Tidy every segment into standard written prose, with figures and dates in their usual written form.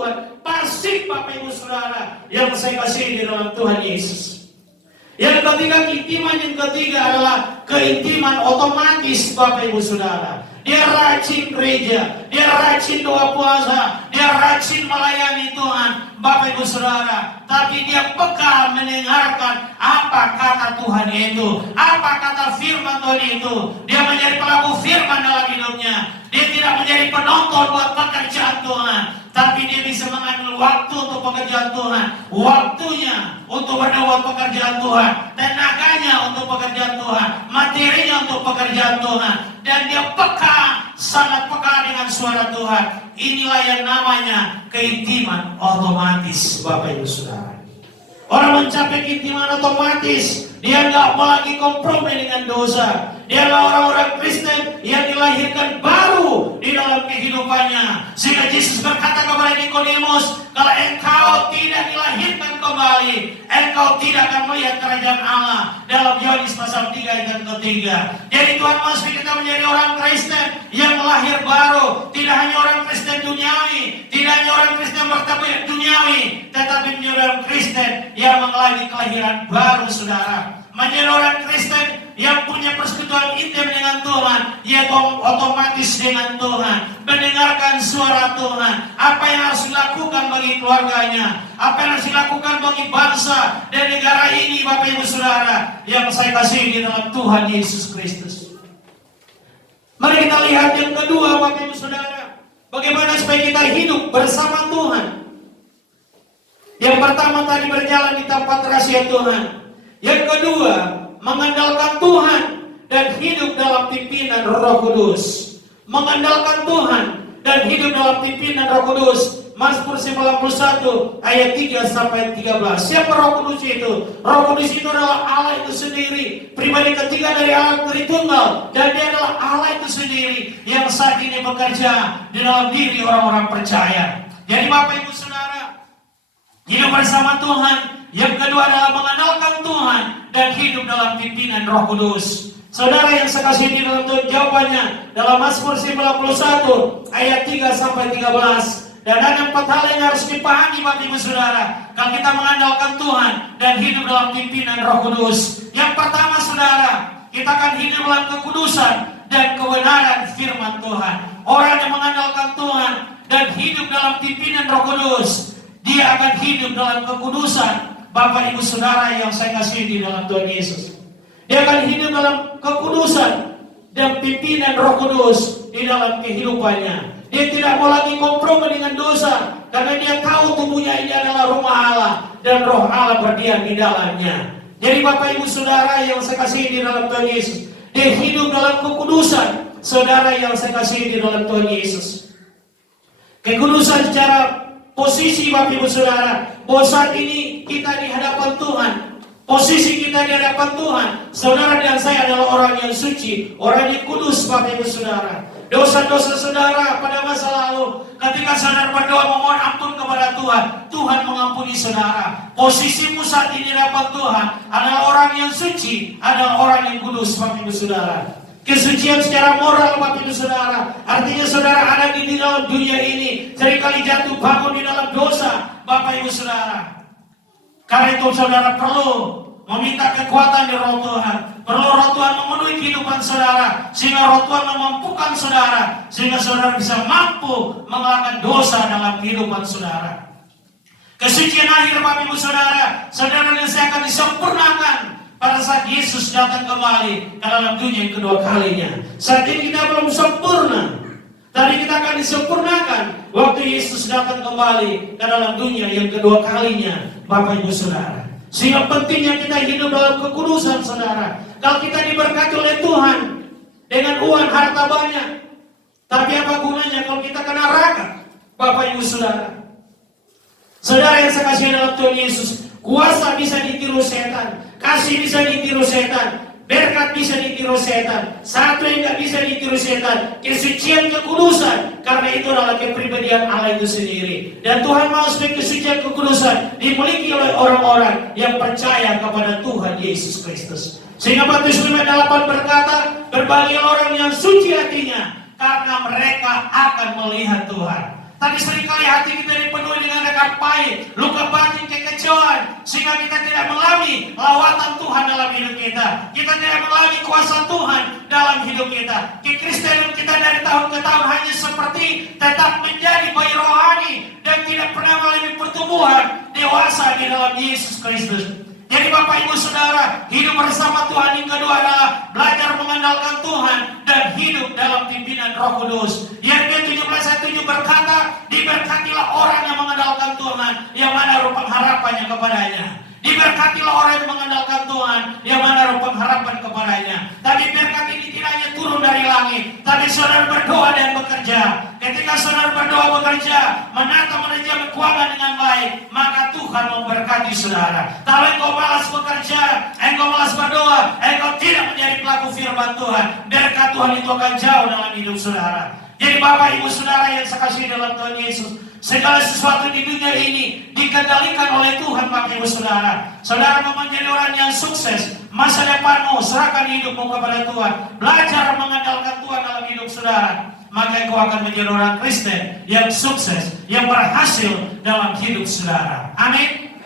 Tuhan. Pasti Bapak Ibu Saudara yang saya kasih di dalam Tuhan Yesus. Yang ketiga, keintiman yang ketiga adalah keintiman otomatis Bapak Ibu Saudara. Dia rajin gereja, dia rajin doa puasa, dia rajin melayani Tuhan Bapak Ibu Saudara. Tapi dia peka mendengarkan apa kata Tuhan itu, apa kata firman Tuhan itu. Dia menjadi pelaku firman dalam hidupnya. Dia tidak menjadi penonton buat pekerjaan Tuhan, tapi dia bisa mengambil waktu untuk pekerjaan Tuhan, waktunya untuk berdoa pekerjaan Tuhan, tenaganya untuk pekerjaan Tuhan, materinya untuk pekerjaan Tuhan, dan dia peka, sangat peka dengan suara Tuhan. Inilah yang namanya keintiman otomatis Bapak Ibu Saudara. Orang mencapai keintiman otomatis, dia nggak mau lagi kompromi dengan dosa. Dia adalah orang-orang Kristen yang dilahirkan baru di dalam kehidupannya. Sehingga Yesus berkata kepada Nikodemus, kalau engkau tidak dilahirkan kembali, engkau tidak akan melihat kerajaan Allah. Dalam Yohanes pasal 3 ayat ketiga. Jadi Tuhan mau kita menjadi orang Kristen yang lahir baru. Tidak hanya orang Kristen duniawi, tidak hanya orang Kristen bertabiat duniawi, tetapi menjadi orang Kristen yang mengalami kelahiran baru, saudara. Menjadi orang Kristen yang punya persekutuan intim dengan Tuhan, yaitu otomatis dengan Tuhan, mendengarkan suara Tuhan, apa yang harus dilakukan bagi keluarganya, apa yang harus dilakukan bagi bangsa dan negara ini, Bapak Ibu Saudara, yang saya kasih di dalam Tuhan Yesus Kristus. Mari kita lihat yang kedua, Bapak Ibu Saudara, bagaimana supaya kita hidup bersama Tuhan. Yang pertama tadi berjalan di tempat rahasia Tuhan. Yang kedua, mengandalkan Tuhan dan hidup dalam pimpinan Roh Kudus. Mengandalkan Tuhan dan hidup dalam pimpinan Roh Kudus. Mazmur 91 ayat 3 sampai 13. Siapa Roh Kudus itu? Roh Kudus itu adalah Allah itu sendiri, pribadi ketiga dari Allah Tritunggal, dan dia adalah Allah itu sendiri yang saat ini bekerja di dalam diri orang-orang percaya. Jadi Bapak Ibu Saudara, hidup bersama Tuhan. Yang kedua adalah mengandalkan Tuhan dan hidup dalam pimpinan Roh Kudus. Saudara yang saya kasih di dalam jawabannya dalam Mazmur 91 ayat 3 sampai 13. Dan ada 4 hal yang harus dipahami Bapak Ibu Saudara kalau kita mengandalkan Tuhan dan hidup dalam pimpinan Roh Kudus. Yang pertama, saudara, kita akan hidup dalam kekudusan dan kebenaran firman Tuhan. Orang yang mengandalkan Tuhan dan hidup dalam pimpinan Roh Kudus, dia akan hidup dalam kekudusan. Bapak Ibu Saudara yang saya kasih di dalam Tuhan Yesus, dia akan hidup dalam kekudusan dan pimpinan Roh Kudus di dalam kehidupannya. Dia tidak mau lagi kompromi dengan dosa, karena dia tahu tubuhnya ini adalah rumah Allah dan Roh Allah berdiam di dalamnya. Jadi Bapak Ibu Saudara yang saya kasih di dalam Tuhan Yesus, dia hidup dalam kekudusan. Saudara yang saya kasih di dalam Tuhan Yesus, kekudusan secara posisi Bapak Ibu Saudara, bahwa saat ini kita di hadapan Tuhan, posisi kita di hadapan Tuhan, saudara dan saya adalah orang yang suci, orang yang kudus Bapak Ibu Saudara. Dosa-dosa saudara pada masa lalu, ketika saudara berdoa memohon ampun kepada Tuhan, Tuhan mengampuni saudara. Posisimu saat ini di hadapan Tuhan adalah orang yang suci, adalah orang yang kudus Bapak Ibu Saudara. Kesucian secara moral Bapak Ibu Saudara, artinya saudara ada di dalam dunia ini seringkali jatuh bangun di dalam dosa Bapak Ibu Saudara. Karena itu saudara perlu meminta kekuatan dari Roh Tuhan. Perlu Roh Tuhan memenuhi kehidupan saudara, sehingga Roh Tuhan memampukan saudara, sehingga saudara bisa mampu mengalahkan dosa dalam kehidupan saudara. Kesucian akhir Bapak Ibu Saudara, saudara dan saya akan disempurnakan pada saat Yesus datang kembali ke dalam dunia yang kedua kalinya. Saat ini kita belum sempurna, tapi kita akan disempurnakan waktu Yesus datang kembali ke dalam dunia yang kedua kalinya, Bapak Ibu Saudara. Sehingga pentingnya kita hidup dalam kekudusan, saudara. Kalau kita diberkati oleh Tuhan dengan uang harta banyak, tapi apa gunanya kalau kita kena neraka, Bapak Ibu Saudara? Saudara yang saya kasih dalam Tuhan Yesus, kuasa bisa ditiru setan, kasih bisa ditiru setan, berkat bisa ditiru setan. Satu yang tidak bisa ditiru setan, kesucian kekudusan. Karena itu adalah kepribadian Allah itu sendiri. Dan Tuhan mau supaya kesucian kekudusan dimiliki oleh orang-orang yang percaya kepada Tuhan Yesus Kristus. Sehingga Matius 5:8 berkata, berbahagia orang yang suci hatinya, karena mereka akan melihat Tuhan. Tapi seringkali hati kita dipenuhi dengan rekam pahit, luka batin, kekecewaan, sehingga kita tidak mengalami lawatan Tuhan dalam hidup kita. Kita tidak mengalami kuasa Tuhan dalam hidup kita. Kekristenan kita dari tahun ke tahun hanya seperti tetap menjadi bayi rohani dan tidak pernah mengalami pertumbuhan dewasa di dalam Yesus Kristus. Jadi Bapak Ibu Saudara, hidup bersama Tuhan yang kedua adalah belajar mengandalkan Tuhan dan hidup dalam pimpinan Roh Kudus. Yeremia 17:7 berkata, diberkatilah orang yang mengandalkan Tuhan, yang mana rupa harapannya kepadanya. Diberkatilah orang yang mengandalkan Tuhan, yang mana rupa harapan kepadanya. Tapi berkat ini tidak hanya turun dari langit, tapi saudara berdoa dan bekerja. Ketika saudara berdoa bekerja, menata manajemen keuangan dengan baik, maka Tuhan memberkati saudara. Kalau engkau malas bekerja, engkau malas berdoa, engkau tidak menjadi pelaku firman Tuhan, berkat Tuhan itu akan jauh dalam hidup saudara. Jadi Bapak Ibu Saudara yang saya kasih dalam Tuhan Yesus, segala sesuatu di dunia ini dikendalikan oleh Tuhan Bapak Ibu Saudara. Saudara mau menjadi orang yang sukses, masa depanmu serahkan hidupmu kepada Tuhan. Belajar mengandalkan Tuhan dalam hidup saudara, maka engkau akan menjadi orang Kristen yang sukses, yang berhasil dalam hidup saudara. Amin.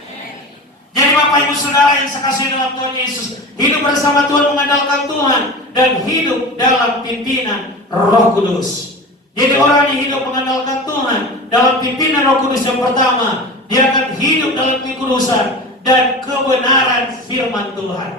Jadi Bapak Ibu Saudara yang saya kasih dalam Tuhan Yesus, hidup bersama Tuhan, mengandalkan Tuhan, dan hidup dalam pimpinan Roh Kudus. Jadi orang yang hidup mengandalkan Tuhan dalam pimpinan Roh Kudus yang pertama, dia akan hidup dalam kekudusan dan kebenaran firman Tuhan.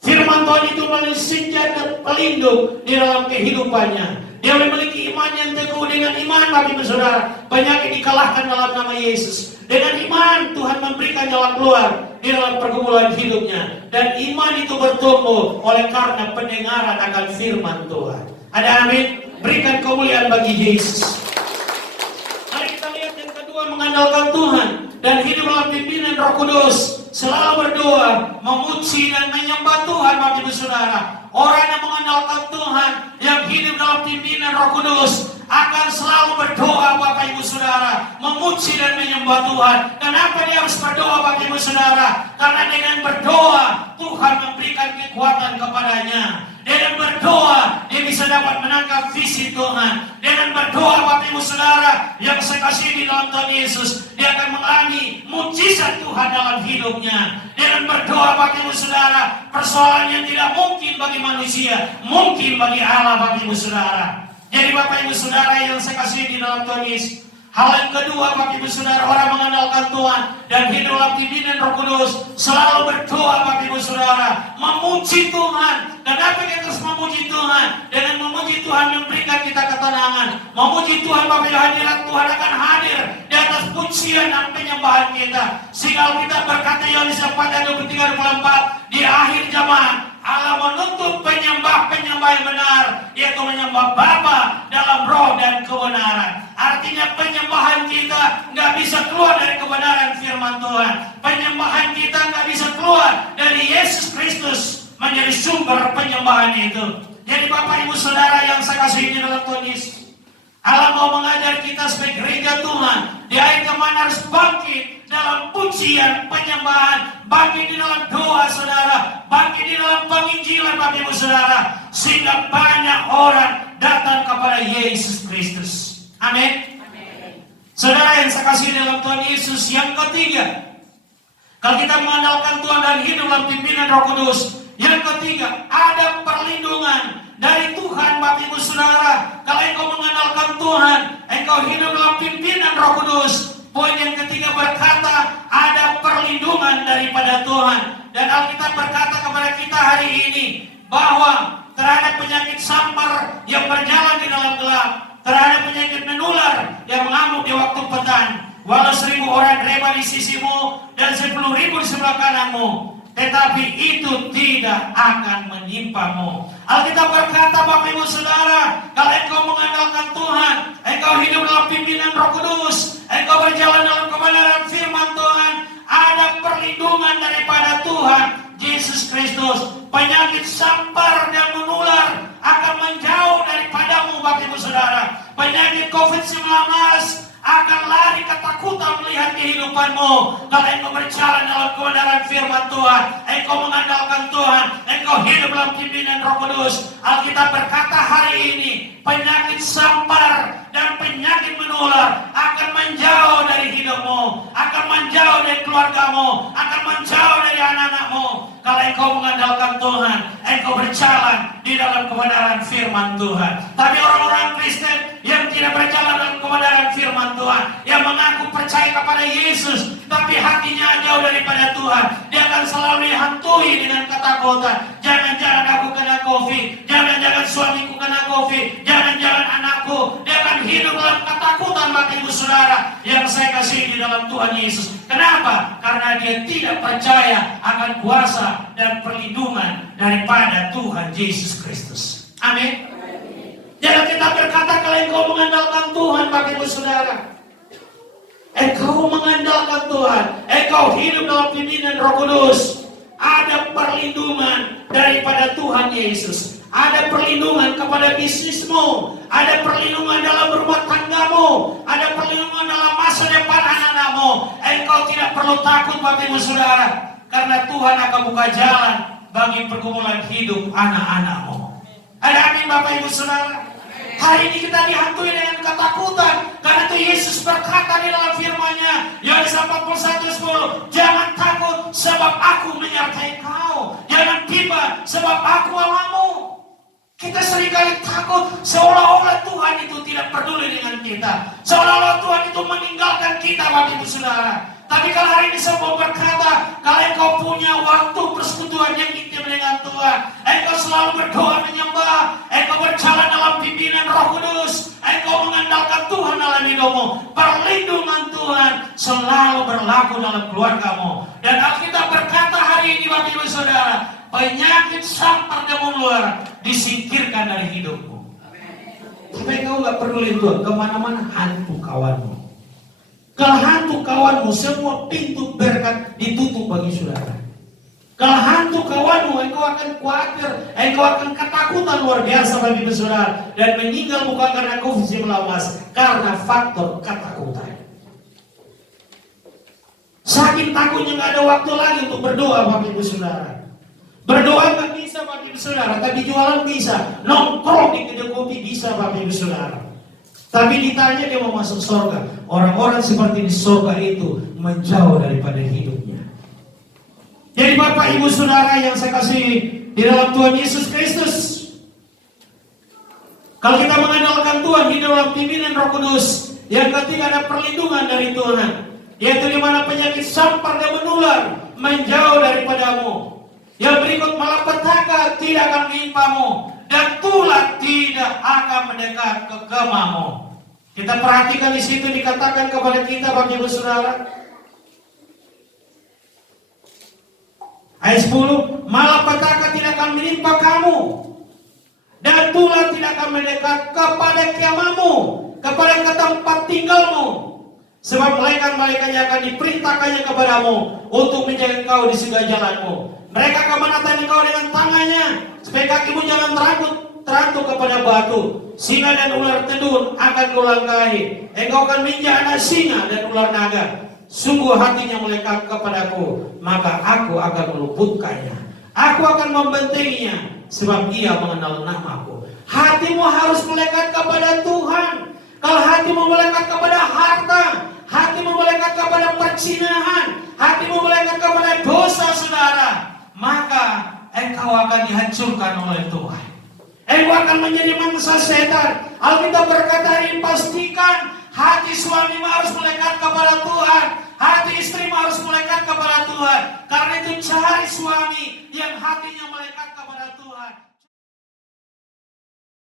Firman Tuhan itu memiliki senjata pelindung di dalam kehidupannya. Dia memiliki iman yang teguh. Dengan iman Bapak Ibu Saudara, penyakit dikalahkan dalam nama Yesus. Dengan iman Tuhan memberikan jalan keluar di dalam pergumulan hidupnya. Dan iman itu bertumbuh oleh karena pendengaran akan firman Tuhan. Ada amin? Berikan kemuliaan bagi Yesus. Mari kita lihat yang kedua, mengandalkan Tuhan dan hidup dalam pimpinan Roh Kudus. Selalu berdoa, memuji dan menyembah Tuhan Bapak Ibu Saudara. Orang yang mengandalkan Tuhan, yang hidup dalam pimpinan Roh Kudus, akan selalu berdoa Bapak Ibu Saudara, memuji dan menyembah Tuhan. Kenapa dia harus berdoa Bapak Ibu Saudara? Karena dengan berdoa Tuhan memberikan kekuatan kepadanya. Dengan berdoa dia bisa dapat menangkap visi Tuhan. Dengan berdoa Bapak Ibu Saudara yang saya kasih di dalam Tuhan Yesus, dia akan mengalami mujizat Tuhan dalam hidupnya. Dengan berdoa Bapak Ibu Saudara, persoalan yang tidak mungkin bagi manusia mungkin bagi Allah Bapak Ibu Saudara. Jadi Bapak Ibu Saudara yang saya kasih di dalam Tuhan Yesus, hal yang kedua Bapak Ibu Saudara, orang mengandalkan Tuhan dan hidup dalam pimpinan Roh Kudus, selalu berdoa Bapak Ibu Saudara, memuji Tuhan. Kenapa kita terus memuji Tuhan? Dengan memuji Tuhan memberikan kita ketenangan. Memuji Tuhan Bapak Ibu, hadirat Tuhan akan hadir di atas pujian dan penyembahan kita. Sehingga kita berkata Yohanes 4:23-24, di akhir zaman Allah menuntut penyembah-penyembah yang benar, yaitu menyembah Bapa dalam roh dan kebenaran. Artinya penyembahan kita nggak bisa keluar dari kebenaran firman Tuhan. Penyembahan kita nggak bisa keluar dari Yesus Kristus menjadi sumber penyembahan itu. Jadi Bapak Ibu Saudara yang saya kasih di dalam Tuhan Yesus, Allah mau mengajar kita sebagai gereja Tuhan di akhir zaman harus bangkit dalam pujian, penyembahan, bangkit di dalam doa saudara, bangkit di dalam penginjilan Bapak Ibu Saudara, sehingga banyak orang datang kepada Yesus Kristus. Amin. Saudara yang saya kasih dalam Tuhan Yesus, yang ketiga, kalau kita mengandalkan Tuhan dan hidup dalam pimpinan Roh Kudus, yang ketiga, ada perlindungan dari Tuhan Bapak Ibu Saudara. Kalau engkau mengandalkan Tuhan, engkau hidup dalam pimpinan Roh Kudus. Poin yang ketiga berkata, ada perlindungan daripada Tuhan. Dan Alkitab berkata kepada kita hari ini, bahwa terhadap penyakit sampar yang berjalan di dalam gelap, terhadap penyakit menular yang mengamuk di waktu petang, walau 1.000 orang reba di sisimu dan 10.000 di sebelah kananmu, tetapi itu tidak akan menimpamu. Alkitab berkata Bapak Ibu Saudara, kalau engkau mengandalkan Tuhan, engkau hidup dalam pimpinan Roh Kudus, engkau berjalan dalam kebenaran firman Tuhan, ada perlindungan daripada Tuhan Yesus Kristus. Penyakit sampar dan menular akan menjauh daripadamu Bapak Ibu Saudara. Penyakit COVID-19 akan lari ketakutan melihat kehidupanmu. Kalau engkau berjalan dalam kebenaran firman Tuhan, engkau mengandalkan Tuhan, engkau hidup dalam pimpinan Roh Kudus. Alkitab berkata hari ini, penyakit sampar dan penyakit menular menular, akan menjauh dari hidupmu, akan menjauh dari keluargamu, akan menjauh dari anak-anakmu. Kalau engkau mengandalkan Tuhan, engkau berjalan di dalam kebenaran firman Tuhan. Tapi orang-orang Kristen yang tidak berjalan dalam kebenaran firman Tuhan, yang mengaku percaya kepada Yesus, tapi hatinya jauh daripada Tuhan, dia akan selalu dihantui dengan ketakutan. Jangan-jangan aku kena COVID, jangan-jangan suamiku kena COVID, jangan-jangan anakku. Dia akan hidup dalam ketakutan, Bapak Ibu Saudara, yang saya kasih di dalam Tuhan Yesus. Kenapa? Karena dia tidak percaya akan kuasa dan perlindungan daripada Tuhan Yesus Kristus. Amin. Jangan kita berkata kalau engkau mengandalkan Tuhan, Bapak Ibu Saudara, engkau mengandalkan Tuhan, engkau hidup dalam pimpinan Roh Kudus, ada perlindungan daripada Tuhan Yesus. Ada perlindungan kepada bisnismu, ada perlindungan dalam rumah tanggamu, ada perlindungan dalam masa depan anak-anakmu. Engkau tidak perlu takut, Bapak Ibu Saudara, karena Tuhan akan buka jalan bagi pergumulan hidup anak-anakmu. Ada amin, Bapak Ibu Saudara? Hari ini kita dihantui dengan ketakutan, karena itu Yesus berkata di dalam firman-Nya, Yohanes 41:10, jangan takut sebab aku menyertai kau, jangan bimbang sebab aku Allahmu. Kita seringkali takut seolah-olah Tuhan itu tidak peduli dengan kita, seolah-olah Tuhan itu meninggalkan kita, Bapak Ibu Saudara. Tapi kalau hari ini saya mau berkata, kalau engkau punya waktu persekutuan yang intim dengan Tuhan, engkau selalu berdoa menyembah, engkau berjalan dalam pimpinan Roh Kudus, engkau mengandalkan Tuhan dalam hidupmu, perlindungan Tuhan selalu berlaku dalam keluargamu. Dan Alkitab berkata hari ini, Bapak Ibu Saudara, penyakit sampar dan menular disingkirkan dari hidupmu. Tapi engkau gak peduli Tuhan, kemana-mana hantu kawanmu. Kalau hantu kawanmu, semua pintu berkat ditutup bagi saudara. Kalau hantu kawanmu, engkau akan khawatir, engkau akan ketakutan luar biasa bagi saudara, dan meninggal bukan karena COVID-19, karena faktor ketakutan. Saking takutnya gak ada waktu lagi untuk berdoa, Bapak Ibu Saudara. Berdoa gak bisa, Bapak Ibu Saudara, tapi jualan bisa, nongkrong di kedai kopi bisa, Bapak Ibu Saudara. Tapi ditanya dia mau masuk surga. Orang-orang seperti di surga itu menjauh daripada hidupnya. Jadi Bapak Ibu Saudara yang saya kasih di dalam Tuhan Yesus Kristus, kalau kita mengandalkan Tuhan di dalam pimpinan Roh Kudus, yang ketiga ada perlindungan dari Tuhan, yaitu di mana penyakit sampar dan menular menjauh daripadamu. Yang berikut, malapetaka tidak akan menimpamu, dan tulah tidak akan mendekat ke kemamu. Kita perhatikan di situ dikatakan kepada kita, Bapak Ibu Saudara. Ayat 10, malapetaka tidak akan menimpa kamu, dan tulah tidak akan mendekat kepada kemamu, kepada ke tempat tinggalmu. Sebab malaikat-malaikatnya akan diperintahkannya kepadamu untuk menjaga engkau di segala jalanmu. Mereka akan menatang engkau dengan tangannya, supaya kakimu jangan terantuk kepada batu. Singa dan ular tedun akan kau langkahi. Engkau akan menginjak anak singa dan ular naga. Sungguh hatinya melekat kepadaku, maka aku akan meluputkannya. Aku akan membentenginya, sebab ia mengenal namaku. Hatimu harus melekat kepada Tuhan. Kalau hatimu melekat kepada harta, hatimu melekat kepada perzinahan, hatimu melekat kepada dosa saudara, maka engkau akan dihancurkan oleh Tuhan. Engkau akan menjadi mangsa setan. Alkitab berkata ini, pastikan hati suami harus melekat kepada Tuhan, hati istri harus melekat kepada Tuhan. Karena itu cari suami yang hatinya melekat kepada Tuhan.